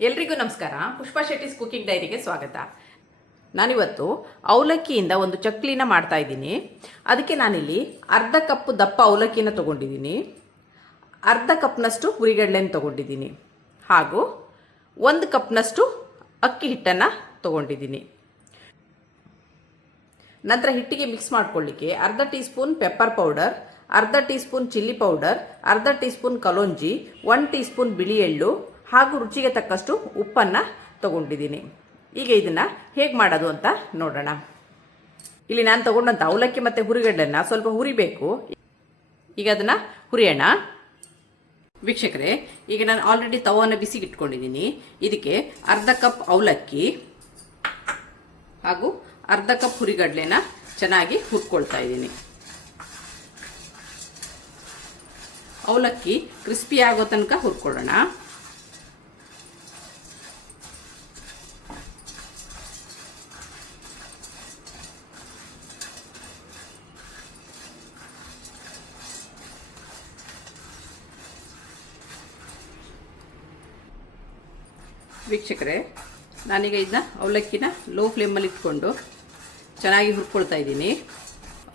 ಎಲ್ರಿಗೂ ನಮಸ್ಕಾರ. ಪುಷ್ಪಾ ಶೆಟ್ಟಿಸ್ ಕುಕಿಂಗ್ ಡೈರಿಗೆ ಸ್ವಾಗತ. ನಾನಿವತ್ತು ಅವಲಕ್ಕಿಯಿಂದ ಒಂದು ಚಕ್ಲಿನ ಮಾಡ್ತಾ ಇದ್ದೀನಿ. ಅದಕ್ಕೆ ನಾನಿಲ್ಲಿ ಅರ್ಧ ಕಪ್ ದಪ್ಪ ಅವಲಕ್ಕಿನ ತೊಗೊಂಡಿದ್ದೀನಿ, ಅರ್ಧ ಕಪ್ನಷ್ಟು ಹುರಿಗಡಲೆನ ತೊಗೊಂಡಿದ್ದೀನಿ, ಹಾಗೂ 1 ಕಪ್ನಷ್ಟು ಅಕ್ಕಿ ಹಿಟ್ಟನ್ನು ತೊಗೊಂಡಿದ್ದೀನಿ. ನಂತರ ಹಿಟ್ಟಿಗೆ ಮಿಕ್ಸ್ ಮಾಡ್ಕೊಳ್ಳಿಕ್ಕೆ ಅರ್ಧ ಟೀ ಸ್ಪೂನ್ ಪೆಪ್ಪರ್ ಪೌಡರ್, ಅರ್ಧ ಟೀ ಸ್ಪೂನ್ ಚಿಲ್ಲಿ ಪೌಡರ್, ಅರ್ಧ ಟೀ ಸ್ಪೂನ್ ಕಲೋಂಜಿ, 1 ಟೀ ಸ್ಪೂನ್ ಬಿಳಿ ಎಳ್ಳು ಹಾಗೂ ರುಚಿಗೆ ತಕ್ಕಷ್ಟು ಉಪ್ಪನ್ನು ತಗೊಂಡಿದ್ದೀನಿ. ಈಗ ಇದನ್ನು ಹೇಗೆ ಮಾಡೋದು ಅಂತ ನೋಡೋಣ. ಇಲ್ಲಿ ನಾನು ತಗೊಂಡಂಥ ಅವಲಕ್ಕಿ ಮತ್ತು ಹುರಿಗಡ್ಲೆನ ಸ್ವಲ್ಪ ಹುರಿಬೇಕು. ಈಗ ಅದನ್ನು ಹುರಿಯೋಣ. ವೀಕ್ಷಕರೇ, ಈಗ ನಾನು ಆಲ್ರೆಡಿ ತವವನ್ನು ಬಿಸಿಗೆ ಇಟ್ಕೊಂಡಿದ್ದೀನಿ. ಇದಕ್ಕೆ ಅರ್ಧ ಕಪ್ ಅವಲಕ್ಕಿ ಹಾಗೂ ಅರ್ಧ ಕಪ್ ಹುರಿಗಡ್ಲೆನ ಚೆನ್ನಾಗಿ ಹುರ್ಕೊಳ್ತಾ ಇದ್ದೀನಿ. ಅವಲಕ್ಕಿ ಕ್ರಿಸ್ಪಿ ಆಗೋ ತನಕ ಹುರ್ಕೊಳ್ಳೋಣ. ವೀಕ್ಷಕರೇ, ನಾನೀಗ ಇದನ್ನ ಅವಲಕ್ಕಿನ ಲೋ ಫ್ಲೇಮಲ್ಲಿ ಇಟ್ಕೊಂಡು ಚೆನ್ನಾಗಿ ಹುರ್ಕೊಳ್ತಾ ಇದ್ದೀನಿ.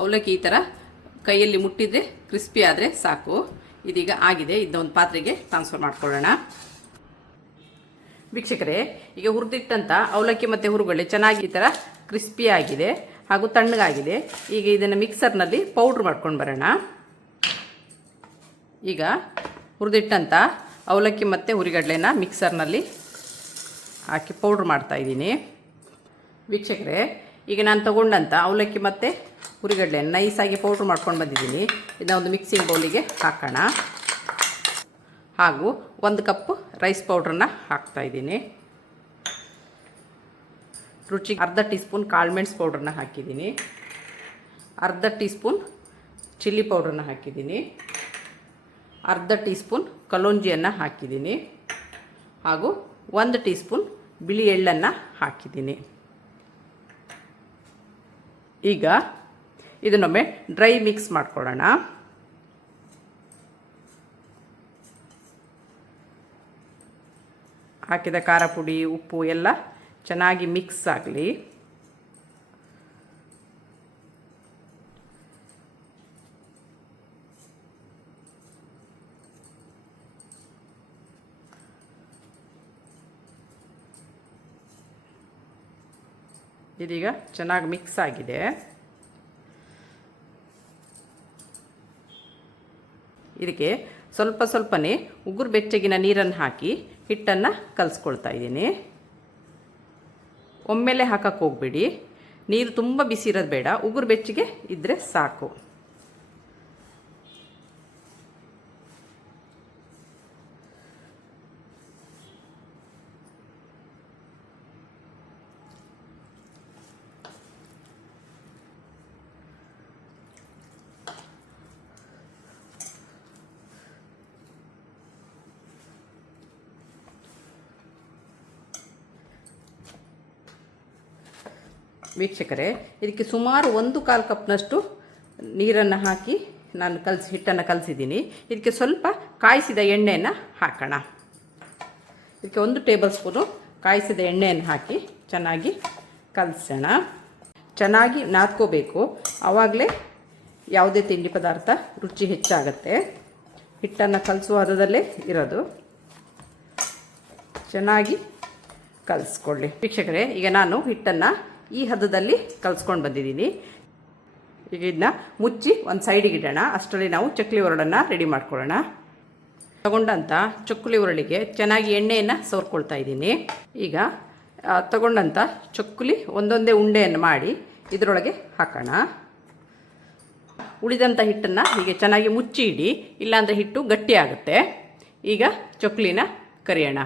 ಅವಲಕ್ಕಿ ಈ ಥರ ಕೈಯಲ್ಲಿ ಮುಟ್ಟಿದರೆ ಕ್ರಿಸ್ಪಿ ಆದರೆ ಸಾಕು. ಇದೀಗ ಆಗಿದೆ. ಇದನ್ನ ಒಂದು ಪಾತ್ರೆಗೆ ಟ್ರಾನ್ಸ್ಫರ್ ಮಾಡ್ಕೊಳ್ಳೋಣ. ವೀಕ್ಷಕರೇ, ಈಗ ಹುರಿದಿಟ್ಟಂಥ ಅವಲಕ್ಕಿ ಮತ್ತು ಹುರುಗಡ್ಲೆ ಚೆನ್ನಾಗಿ ಈ ಥರ ಕ್ರಿಸ್ಪಿ ಆಗಿದೆ ಹಾಗೂ ತಣ್ಣಗಾಗಿದೆ. ಈಗ ಇದನ್ನು ಮಿಕ್ಸರ್ನಲ್ಲಿ ಪೌಡ್ರ್ ಮಾಡ್ಕೊಂಡು ಬರೋಣ. ಈಗ ಹುರಿದಿಟ್ಟಂಥ ಅವಲಕ್ಕಿ ಮತ್ತು ಹುರಿಗಡ್ಲೆನ ಮಿಕ್ಸರ್ನಲ್ಲಿ ಹಾಕಿ ಪೌಡ್ರ್ ಮಾಡ್ತಾಯಿದ್ದೀನಿ. ವೀಕ್ಷಕರೇ, ಈಗ ನಾನು ತಗೊಂಡಂಥ ಅವಲಕ್ಕಿ ಮತ್ತು ಹುರಿಗಡ್ಲೆ ನೈಸಾಗಿ ಪೌಡ್ರ್ ಮಾಡ್ಕೊಂಡು ಬಂದಿದ್ದೀನಿ. ಇದನ್ನ ಒಂದು ಮಿಕ್ಸಿಂಗ್ ಬೌಲಿಗೆ ಹಾಕೋಣ. ಹಾಗೂ 1 ಕಪ್ ರೈಸ್ ಪೌಡ್ರನ್ನ ಹಾಕ್ತಾಯಿದ್ದೀನಿ. ರುಚಿಗೆ ಅರ್ಧ ಟೀ ಸ್ಪೂನ್ ಕಾಳುಮೆಣಸು ಪೌಡ್ರನ್ನ ಹಾಕಿದ್ದೀನಿ, ಅರ್ಧ ಟೀ ಸ್ಪೂನ್ ಚಿಲ್ಲಿ ಪೌಡ್ರನ್ನ ಹಾಕಿದ್ದೀನಿ, ಅರ್ಧ ಟೀ ಸ್ಪೂನ್ ಕಲೋಂಜಿಯನ್ನು ಹಾಕಿದ್ದೀನಿ, ಹಾಗೂ 1 ಟೀ ಸ್ಪೂನ್ ಬಿಳಿ ಎಳ್ಳನ್ನು ಹಾಕಿದ್ದೀನಿ. ಈಗ ಇದನ್ನೊಮ್ಮೆ ಡ್ರೈ ಮಿಕ್ಸ್ ಮಾಡ್ಕೊಳ್ಳೋಣ. ಹಾಕಿದ ಖಾರ ಪುಡಿ, ಉಪ್ಪು ಎಲ್ಲ ಚೆನ್ನಾಗಿ ಮಿಕ್ಸ್ ಆಗಲಿ. ಇದೀಗ ಚೆನ್ನಾಗಿ ಮಿಕ್ಸ್ ಆಗಿದೆ. ಇದಕ್ಕೆ ಸ್ವಲ್ಪ ಸ್ವಲ್ಪನೇ ಉಗುರು ಬೆಚ್ಚಗಿನ ನೀರನ್ನು ಹಾಕಿ ಹಿಟ್ಟನ್ನು ಕಲಿಸ್ಕೊಳ್ತಾ ಇದ್ದೀನಿ. ಒಮ್ಮೆಲೆ ಹಾಕಕ್ಕೆ ಹೋಗಬೇಡಿ. ನೀರು ತುಂಬ ಬಿಸಿ ಇರೋದು ಬೇಡ, ಉಗುರು ಬೆಚ್ಚಗೆ ಇದ್ದರೆ ಸಾಕು. ವೀಕ್ಷಕರೇ, ಇದಕ್ಕೆ ಸುಮಾರು 1/4 ಕಪ್ನಷ್ಟು ನೀರನ್ನು ಹಾಕಿ ನಾನು ಹಿಟ್ಟನ್ನು ಕಲಸಿದ್ದೀನಿ. ಇದಕ್ಕೆ ಸ್ವಲ್ಪ ಕಾಯಿಸಿದ ಎಣ್ಣೆಯನ್ನು ಹಾಕೋಣ. ಇದಕ್ಕೆ 1 ಟೇಬಲ್ ಸ್ಪೂನು ಕಾಯಿಸಿದ ಎಣ್ಣೆಯನ್ನು ಹಾಕಿ ಚೆನ್ನಾಗಿ ಕಲಸೋಣ. ಚೆನ್ನಾಗಿ ನಾದ್ಕೋಬೇಕು, ಆವಾಗಲೇ ಯಾವುದೇ ತಿಂಡಿ ಪದಾರ್ಥ ರುಚಿ ಹೆಚ್ಚಾಗುತ್ತೆ. ಹಿಟ್ಟನ್ನು ಕಲಸುವ ಹದದಲ್ಲೇ ಇರೋದು. ಚೆನ್ನಾಗಿ ಕಲಿಸ್ಕೊಳ್ಳಿ. ವೀಕ್ಷಕರೇ, ಈಗ ನಾನು ಹಿಟ್ಟನ್ನು ಈ ಹದದಲ್ಲಿ ಕಲಿಸ್ಕೊಂಡು ಬಂದಿದ್ದೀನಿ. ಈಗ ಇದನ್ನ ಮುಚ್ಚಿ ಒಂದು ಸೈಡಿಗೆ ಇಡೋಣ. ಅಷ್ಟರಲ್ಲಿ ನಾವು ಚಕ್ಕುಲಿ ಉರಳನ್ನು ರೆಡಿ ಮಾಡ್ಕೊಳ್ಳೋಣ. ತಗೊಂಡಂಥ ಚಕ್ಕುಲಿ ಉರಳಿಗೆ ಚೆನ್ನಾಗಿ ಎಣ್ಣೆಯನ್ನು ಸವರ್ಕೊಳ್ತಾ ಇದ್ದೀನಿ. ಈಗ ತಗೊಂಡಂಥ ಚಕ್ಕುಲಿ ಒಂದೊಂದೇ ಉಂಡೆಯನ್ನು ಮಾಡಿ ಇದರೊಳಗೆ ಹಾಕೋಣ. ಉಳಿದಂಥ ಹಿಟ್ಟನ್ನು ಹೀಗೆ ಚೆನ್ನಾಗಿ ಮುಚ್ಚಿ ಇಡಿ, ಇಲ್ಲಾಂದರೆ ಹಿಟ್ಟು ಗಟ್ಟಿ ಆಗುತ್ತೆ. ಈಗ ಚಕ್ಕುಲಿನ ಕರಿಯೋಣ.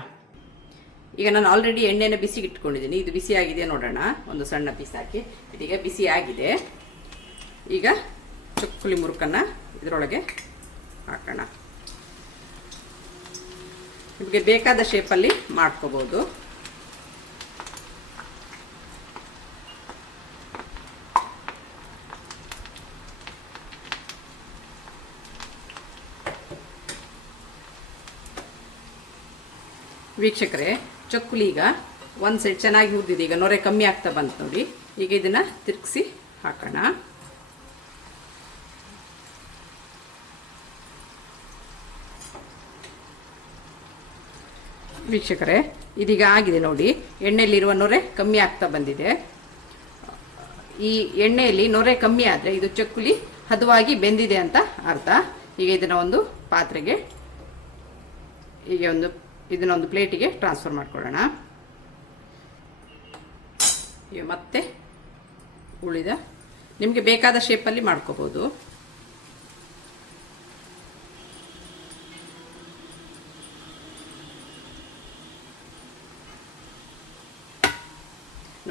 ಈಗ ನಾನು ಆಲ್ರೆಡಿ ಎಣ್ಣೆನ ಬಿಸಿಗೆ ಇಟ್ಕೊಂಡಿದ್ದೀನಿ. ಇದು ಬಿಸಿ ಆಗಿದೆ ನೋಡೋಣ. ಒಂದು ಸಣ್ಣ ಪೀಸ್ ಹಾಕಿ ಇದೀಗ ಬಿಸಿ ಆಗಿದೆ. ಈಗ ಚಕ್ಕುಲಿ ಮುರುಕನ್ನು ಇದರೊಳಗೆ ಹಾಕೋಣ. ನಿಮಗೆ ಬೇಕಾದ ಶೇಪಲ್ಲಿ ಮಾಡ್ಕೋಬೋದು. ವೀಕ್ಷಕರೇ, ಚಕ್ಕುಲಿ ಈಗ ಒಂದು ಸೈಡ್ ಚೆನ್ನಾಗಿ ಹುರಿದಿದೆ, ಈಗ ನೊರೆ ಕಮ್ಮಿ ಆಗ್ತಾ ಬಂತು ನೋಡಿ. ಈಗ ಇದನ್ನು ತಿರುಗಿಸಿ ಹಾಕೋಣ. ವೀಕ್ಷಕರೇ, ಇದೀಗ ಆಗಿದೆ ನೋಡಿ. ಎಣ್ಣೆಯಲ್ಲಿರುವ ನೊರೆ ಕಮ್ಮಿ ಆಗ್ತಾ ಬಂದಿದೆ. ಈ ಎಣ್ಣೆಯಲ್ಲಿ ನೊರೆ ಕಮ್ಮಿ ಆದರೆ ಇದು ಚಕ್ಕುಲಿ ಹದವಾಗಿ ಬೆಂದಿದೆ ಅಂತ ಅರ್ಥ. ಈಗ ಇದನ್ನು ಒಂದು ಪಾತ್ರೆಗೆ, ಹೀಗೆ ಇದನ್ನೊಂದು ಪ್ಲೇಟಿಗೆ ಟ್ರಾನ್ಸ್ಫರ್ ಮಾಡ್ಕೊಳ್ಳೋಣ. ಈಗ ಮತ್ತೆ ಉಳಿದ ನಿಮಗೆ ಬೇಕಾದ ಶೇಪಲ್ಲಿ ಮಾಡ್ಕೋಬೋದು.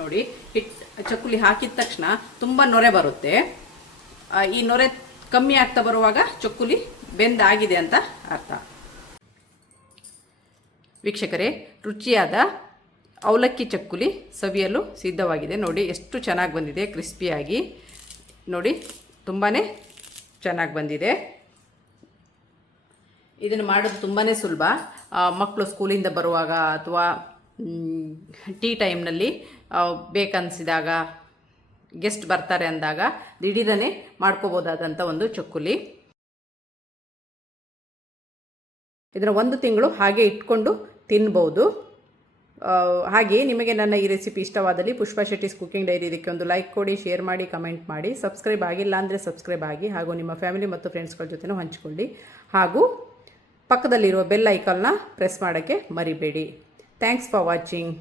ನೋಡಿ, ಚಕ್ಕುಲಿ ಹಾಕಿದ ತಕ್ಷಣ ತುಂಬ ನೊರೆ ಬರುತ್ತೆ. ಈ ನೊರೆ ಕಮ್ಮಿ ಆಗ್ತಾ ಬರುವಾಗ ಚಕ್ಕುಲಿ ಬೆಂದಾಗಿದೆ ಅಂತ ಅರ್ಥ. ವೀಕ್ಷಕರೇ, ರುಚಿಯಾದ ಅವಲಕ್ಕಿ ಚಕ್ಕುಲಿ ಸವಿಯಲು ಸಿದ್ಧವಾಗಿದೆ. ನೋಡಿ ಎಷ್ಟು ಚೆನ್ನಾಗಿ ಬಂದಿದೆ, ಕ್ರಿಸ್ಪಿಯಾಗಿ. ನೋಡಿ, ತುಂಬಾ ಚೆನ್ನಾಗಿ ಬಂದಿದೆ. ಇದನ್ನು ಮಾಡೋದು ತುಂಬಾ ಸುಲಭ. ಮಕ್ಕಳು ಸ್ಕೂಲಿಂದ ಬರುವಾಗ ಅಥವಾ ಟೀ ಟೈಮ್ನಲ್ಲಿ ಬೇಕನ್ನಿಸಿದಾಗ, ಗೆಸ್ಟ್ ಬರ್ತಾರೆ ಅಂದಾಗ ದಿಢೀರನೆ ಮಾಡ್ಕೋಬೋದಾದಂಥ ಒಂದು ಚಕ್ಕುಲಿ. ಇದನ್ನು 1 ತಿಂಗಳು ಹಾಗೆ ಇಟ್ಕೊಂಡು ತಿನ್ಬೋದು. ಹಾಗೆ ನಿಮಗೆ ನನ್ನ ಈ ರೆಸಿಪಿ ಇಷ್ಟವಾದಲ್ಲಿ ಪುಷ್ಪಾ ಶೆಟ್ಟಿಸ್ ಕುಕಿಂಗ್ ಡೈರಿ ಇದಕ್ಕೆ ಒಂದು ಲೈಕ್ ಕೊಡಿ, ಶೇರ್ ಮಾಡಿ, ಕಮೆಂಟ್ ಮಾಡಿ. ಸಬ್ಸ್ಕ್ರೈಬ್ ಆಗಿಲ್ಲ ಅಂದರೆ ಸಬ್ಸ್ಕ್ರೈಬ್ ಆಗಿ, ಹಾಗೂ ನಿಮ್ಮ ಫ್ಯಾಮಿಲಿ ಮತ್ತು ಫ್ರೆಂಡ್ಸ್ಗಳ ಜೊತೆನೂ ಹಂಚಿಕೊಳ್ಳಿ. ಹಾಗೂ ಪಕ್ಕದಲ್ಲಿರುವ ಬೆಲ್ ಐಕಾನ್ನ ಪ್ರೆಸ್ ಮಾಡೋಕ್ಕೆ ಮರಿಬೇಡಿ. Thanks for watching.